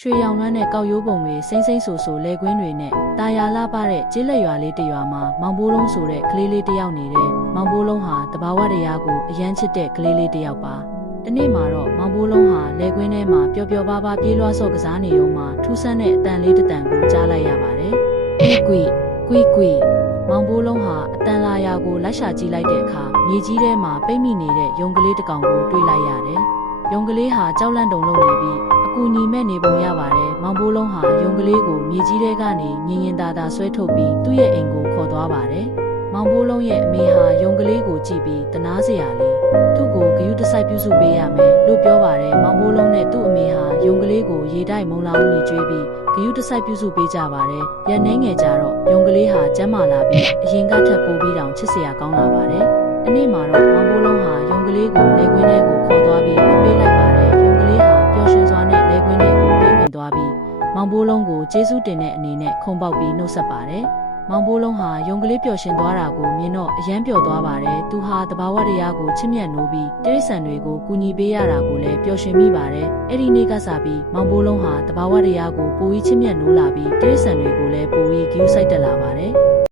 ရွှေရောင်နှမ်းနဲ့ကောက်ရိုးပုံတွေစိမ့်စိမ့်ဆူဆူလဲကွင်းတွေနဲ့တာယာလာပတဲ့ကျေးလက်ရွာလေးတစ်ရွာမှာမောင်ဘိုးလုံးဆိုတဲ့ကလေးလေးတစ်ယောက်နေတဲ့မောင်ဘိုးလုံးဟာတဘာဝတရားကိုအယမ်းချစ်တဲ့ကလေးလေးတစ်ယောက်ပါ။ဒီနေ့မှာတော့မောင်ဘိုးလုံးဟာလဲကွင်းထဲမှာပျော်ပျော်ပါးပါးပြေးလွှားဆော့ကစားနေုံမှာထူးဆန်းတဲ့အတန်လေးတစ်တန်ကိုကြားလိုက်ရပါတယ်။ကွီမောင်ဘိုးလုံးဟာအတန်လာရာကိုလိုက်ရှာကြည့်လိုက်တဲ့အခါမြေကြီးထဲမှာပိတ်မိနေတဲ့ယုံကလေးတစ်ကောင်ကိုတွေ့လိုက်ရတယ်။ယုံကလေးဟာကြောက်လန့်တုန်လှုပ်နေပြီးအကူညီမဲ့နေပုံရပါတယ်။မောင်ဘိုးလုံးဟာယုံကလေးကိုမြေကြီးထဲကနေငင်ငင်တာတာဆွဲထုတ်ပြီးသူ့ရဲ့အိမ်ကိုခေါ်သွားပါတယ်။မောင်ဘိုးလုံးရဲ့အမေဟာယုံကလေးကိုကြည့်ပြီးတနာစရာလေးသူ့ကိုဂရုတစိုက်ပြုစုပေးရမယ်လို့ပြောပါတယ်။မောင်ဘိုးလုံးနဲ့သူ့အမေဟာယုံကလေးကိုရေတိုက်မုံလောင်နေကြွေးပြီးဂရုတစိုက်ပြုစုပေးကြပါတယ်။ရက်နှဲငယ်ကြတော့ယုံကလေးဟာကျမ်းမာလာပြီးအရင်ကထပ်ပိုးပြီးတောင်ချစ်စရာကောင်းလာပါတယ်။ဒီနေ့မှာတော့မောင်ဘိုးလုံးဟာယုံကလေးကိုလေကွင်းထဲကိုခေါ်သွားပြီးလွှတ်ပေးလိုက်ပါတယ်။ယုံကလေးဟာပျော်ရွှင်စွာနဲ့လေကွင်းထဲကိုပြေးဝင်သွားပြီးမောင်ဘိုးလုံးကိုကျေးဇူးတင်တဲ့အနေနဲ့ခုံပေါက်ပြီးနှုတ်ဆက်ပါတယ်။မောင်ဘိုးလုံးဟာယုံကလေးပျော်ရွှင်သွားတာကိုမြင်တော့အယမ်းပျော်သွားပါတယ်။သူဟာတဘာဝတရားကိုချစ်မြတ်နိုးပြီးတိရစ္ဆာန်တွေကိုကူညီပေးရတာကိုလည်းပျော်ရွှင်မိပါတယ်။အဲ့ဒီနေ့ကစပြီးမောင်ဘိုးလုံးဟာတဘာဝတရားကိုပိုပြီးချစ်မြတ်နိုးလာပြီးတိရစ္ဆာန်တွေကိုလည်းပိုပြီးဂရုစိုက်တက်လာပါတယ်။